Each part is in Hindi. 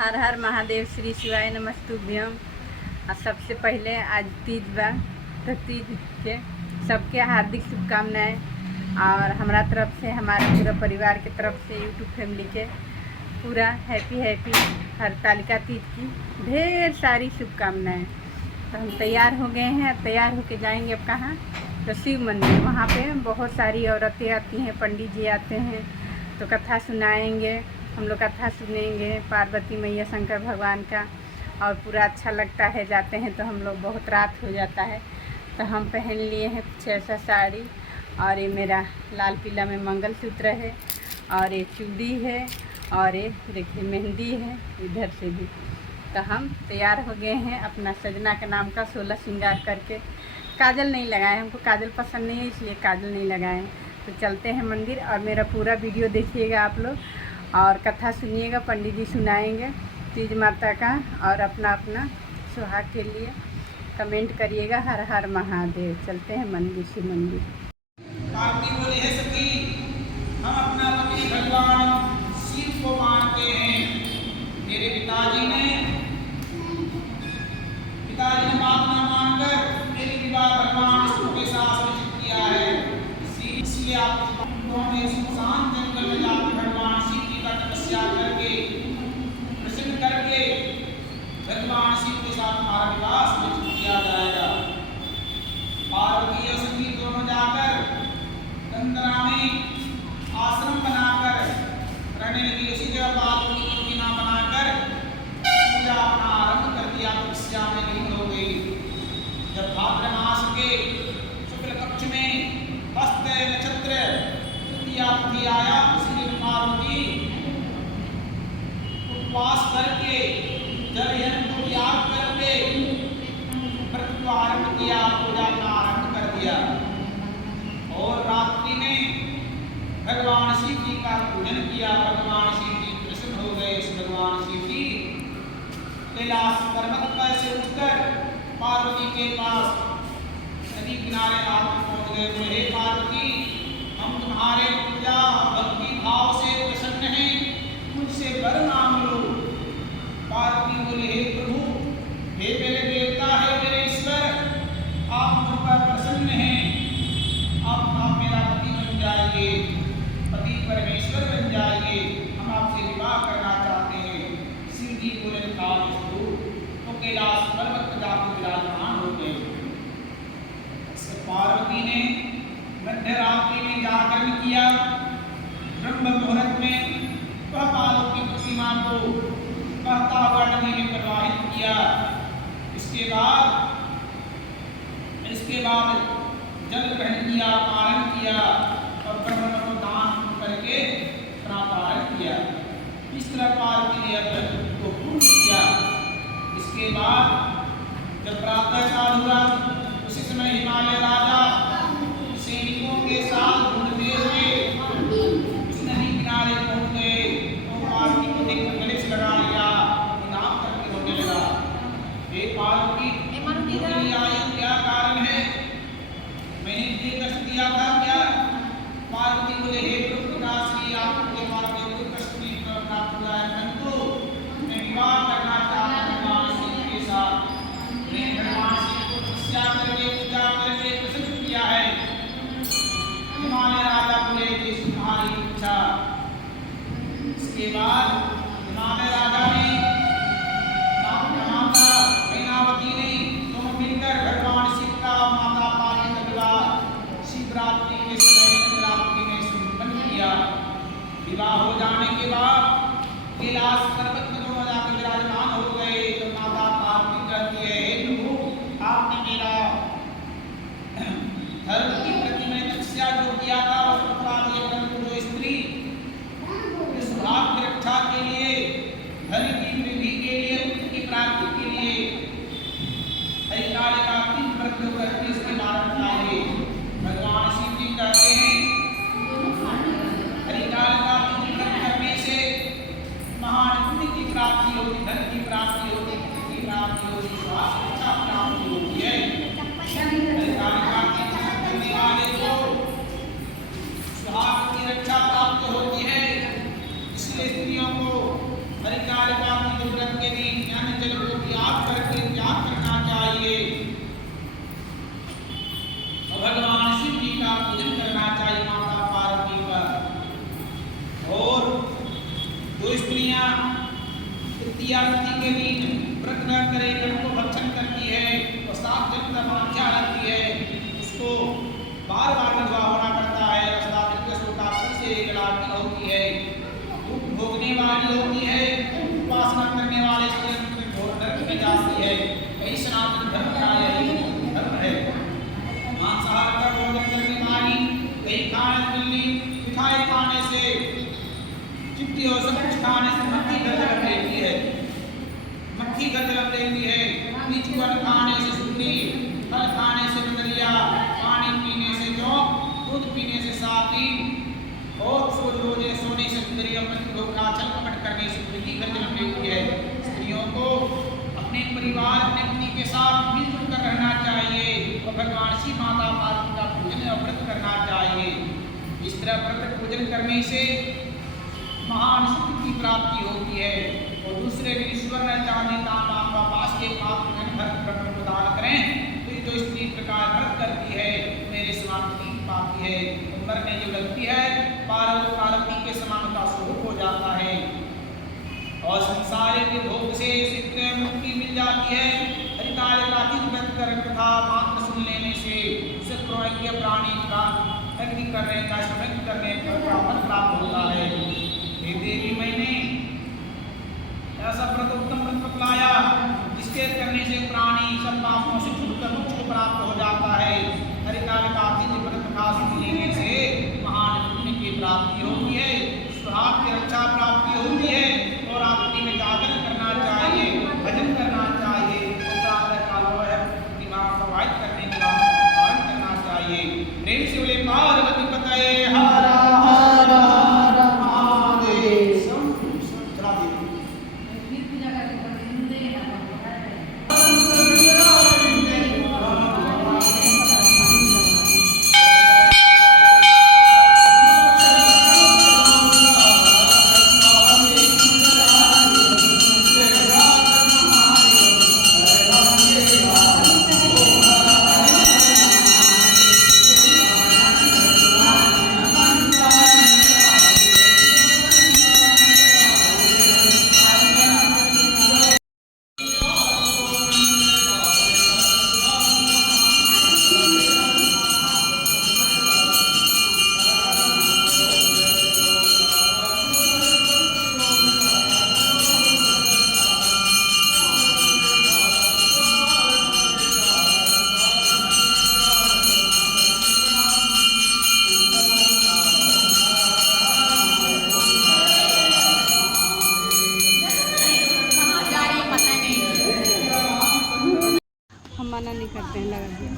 हर हर महादेव, श्री शिवाय नमस्तुभ्यम। सबसे पहले आज तीज बा, तो तीज के सबके हार्दिक शुभकामनाएं और हमारा तरफ से, हमारे पूरा परिवार के तरफ से, यूट्यूब फैमिली के पूरा हैप्पी हरतालिका तीज की ढेर सारी शुभकामनाएं। तो हम तैयार हो गए हैं, तैयार होके जाएंगे अब कहाँ, तो शिव मंदिर। वहाँ पे बहुत सारी औरतें आती हैं, पंडित जी आते हैं, तो कथा सुनाएंगे, हम लोग कथा सुनेंगे पार्वती मैया शंकर भगवान का, और पूरा अच्छा लगता है। जाते हैं तो हम लोग बहुत रात हो जाता है, तो हम पहन लिए हैं कुछ ऐसा साड़ी, और ये मेरा लाल पीला में मंगलसूत्र है, और ये चूड़ी है, और ये देखिए मेहंदी है इधर से भी। तो हम तैयार हो गए हैं अपना सजना के नाम का 16 श्रृंगार करके। काजल नहीं लगाए, हमको काजल पसंद नहीं है, इसलिए काजल नहीं लगाए। तो चलते हैं मंदिर, और मेरा पूरा वीडियो देखिएगा आप लोग, और कथा सुनिएगा, पंडित जी सुनाएंगे तीज माता का, और अपना अपना सुहाग के लिए कमेंट करिएगा। हर हर महादेव। चलते हैं मंदिर, शिव मंदिर। बोले है सखी, हम अपना पति भगवान शिव को मानते हैं। मेरे पिताजी ने बात न मानकर मेरी विवाह भगवान शिव के साथ निश्चित किया है। इसलिए आप लोगों ने सुनसान जंगल में जाकर भगवान शिव जी का तपस्या करके प्रसन्न करके भगवान शिव के साथ हमारा विवाह निश्चित किया जाएगा। पार्वती और सखी दोनों जाकर गंगा में आश्रम बनाकर रहने लगी। इसी जगह पार्वती को बिना बनाकर पूजा अपना आरंभ कर दिया, तपस्या में लीन हो गई। जब भाद्र मास के शुक्ल पक्ष में हस्त नक्षत्र तृतीया तिथि आया, उसी दिन पार्वती उपवास करके जल को याग करके व्रत को आरंभ किया, पूजा का आरंभ कर दिया। और रात्रि में भगवान शिव जी का पूजन किया। भगवान शिव जी प्रसन्न हो गए। इस भगवान शिव जी कैलाश पर्वत पर से उठकर पार्वती के पास नदी किनारे आकर पहुंच गए। बोले हे पार्वती, हम तुम्हारे पूजा भक्ति भाव से प्रसन्न हैं, मुझसे वर मांग लो। पार्वती बोले हे प्रभु, हे मेरे देवता, हे मेरे ईश्वर, आप मुझ पर प्रसन्न हैं, आप मेरा पति बन जाइए, पति परमेश्वर बन जाइए, हम आपसे विवाह करना चाहते हैं। शिव जी बोले तो कैलाश पर्वत पर जाकर विराजमान हो गए। पार्वती ने मध्य रात्रि में जागरण किया। ब्रह्म मुहूर्त में वह बालों की प्रतिमा को बहता हुआ नदी में प्रवाहित किया। इसके बाद जल ग्रहण किया, पालन किया, और ब्रह्म को दान करके प्रापारण किया। इस तरह पार्वती ने व्रत को पूर्ण किया। इसके बाद जब प्रातः काल हुआ, उसी समय हिमालय राजा सैनिकों के साथ ढूंढते हुए उस नदी किनारे पहुंच गए। तो पार्वती को देखकर गले से लगा लिया, प्रणाम करके रोने लगा। हे पार्वती, मेरी आयु क्या कारण है, मैंने तुझे कष्ट दिया था क्या? पार्वती बोले हे प्रभुनाश्री, आपके पास कोई कष्ट नहीं प्राप्त हुआ है, परंतु मैं विवाह करना चाहता हूं भगवान शिव के साथ। मैं भगवान शिव को तपस्या करके पूजा करके प्रसन्न किया है। हिमालय राजा बोले कि तुम्हारी इच्छा। इसके बाद हिमालय राजा ने माता मैनावती ने दोनों मिलकर भगवान शिव का माता पार्वती का विवाह शिवरात्रि के समय शिवरात्रि में संपन्न किया। विवाह हो जाने के बाद कैलाश पर्वत में दोनों जाकर विराजमान हो गए। तो माता पार्वती कहती है, हे प्रभु, आपने मेरा धर्म की प्रति में तपस्या जो किया था उसको पूरा किया, परंतु जो स्त्री सुहाग की रक्षा के लिए, धन की वृद्धि के लिए, उनकी प्राप्ति के लिए हरिकालिका तीन व्रत करके इसके पालन चाहिए। भगवान शिव जी कहते हैं, हरिकालिका तीन व्रत करने से महान पुण्य की प्राप्ति होती, धन की प्राप्ति होती, पुण्य की प्राप्ति होती, स्वास्थ्य अच्छा प्राप्ति होती है। हरिकालिका तीन व्रत करने वाले को सुहाग की रक्षा प्राप्त होती है। इसलिए स्त्रियों को हरिकालिका तीन दिन यानी जल को त्याग करके त्याग करना चाहिए और भगवान शिव जी का पूजन करना चाहिए, माता पार्वती का। और जो स्त्रियां तृतीया तिथि के दिन व्रत न करे, जल को भक्षण करती है और सात जन का वांछा रखती है, उसको बार बार विधवा होना पड़ता है, से लड़ाती होती है, दुख भोगने वाली होती है, उपासना करने वाले नरक में जाती है। कई सनातन धर्म का यही धर्म है। मांसाहार का भोजन करने वाली, कई मिठाई खाने से, चिट्ठी और सब कुछ खाने से मक्खी का जन्म लेती है, मक्खी का जन्म लेती है। चूवन खाने से सुंडी, फल खाने से बदरिया, पानी पीने से जौं, दूध पीने से सापी और रोजे सोने से सुंदरिया, मृत्यु का छल कपट करने से मृत्यु का जन्म लेती है। स्त्रियों को अपने परिवार, अपने पति के साथ मिलजुल कर रहना चाहिए और भगवान शिव माता पार्वती का पूजन और व्रत करना चाहिए। इस तरह व्रत पूजन करने से महान सुख की प्राप्ति होती है। और दूसरे भी स्वर्ण चांदी तांबा पास के पात्र प्रदान करें तो जो स्त्री प्रकार व्रत करती है मेरे समाप्ति पाती है, मरने जो लगती है पार्वती के समान का स्वरूप हो जाता है और संसार के भोग से मुक्ति मिल जाती है। हरिकाल प्राचीन व्रत कर कथा मात्र सुन लेने से सत्रोज्ञ प्राणी का अग्नि करने का श्रवण करने पर प्राप्त होता है। हे देवी, मैंने ऐसा व्रत उत्तम व्रत बतलाया जिसके करने से प्राणी सब पापों से छूटकर मोक्ष प्राप्त हो जाता है। हरिकाल कार्तिक व्रत का सुन लेने से महान पुण्य की प्राप्ति होती है, सुहाग की रक्षा प्राप्ति होती है और रात्रि में जागरण करना चाहिए, भजन करना चाहिए और प्रातः काल दिमाग प्रवाहित करने का पालन करना चाहिए। प्रेम से बोले पार्वती पतये हर हर महादेव। मना नहीं करते हैं लगा दिया।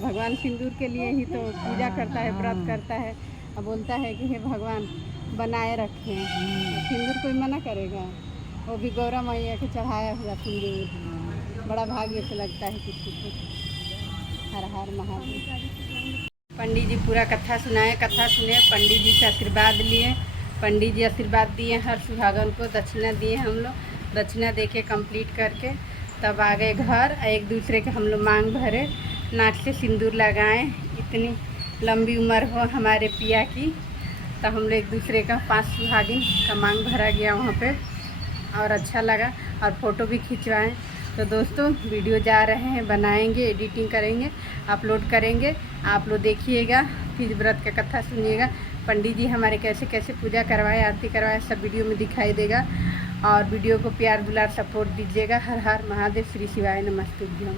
भगवान सिंदूर के लिए ही तो पूजा करता है, व्रत करता है और बोलता है कि हे भगवान बनाए रखें। सिंदूर कोई मना करेगा? वो भी गौरा मैया के चढ़ाया हुआ सिंदूर बड़ा भाग्य से लगता है किसी को। हर हर महादेव। पंडित जी पूरा कथा सुनाए, कथा सुने, पंडित जी से आशीर्वाद लिए, पंडित जी आशीर्वाद दिए, हर सुहागन को दक्षिणा दिए। हम लोग दक्षिणा दे के कम्प्लीट करके तब आ गए घर। एक दूसरे के हम लोग मांग भरे, नाक से सिंदूर लगाएं। इतनी लंबी उम्र हो हमारे पिया की, तो हम लोग एक दूसरे का 5 सुहागिन का मांग भरा गया वहाँ पे और अच्छा लगा और फ़ोटो भी खिंचवाएं। तो दोस्तों वीडियो जा रहे हैं, बनाएंगे, एडिटिंग करेंगे, अपलोड करेंगे। आप लोग देखिएगा, तीज व्रत का कथा सुनिएगा, पंडित जी हमारे कैसे कैसे पूजा करवाए, आरती करवाए, सब वीडियो में दिखाई देगा। और वीडियो को प्यार दुलार सपोर्ट दीजिएगा। हर हर महादेव। श्री शिवाय नमस्तुभ्यम।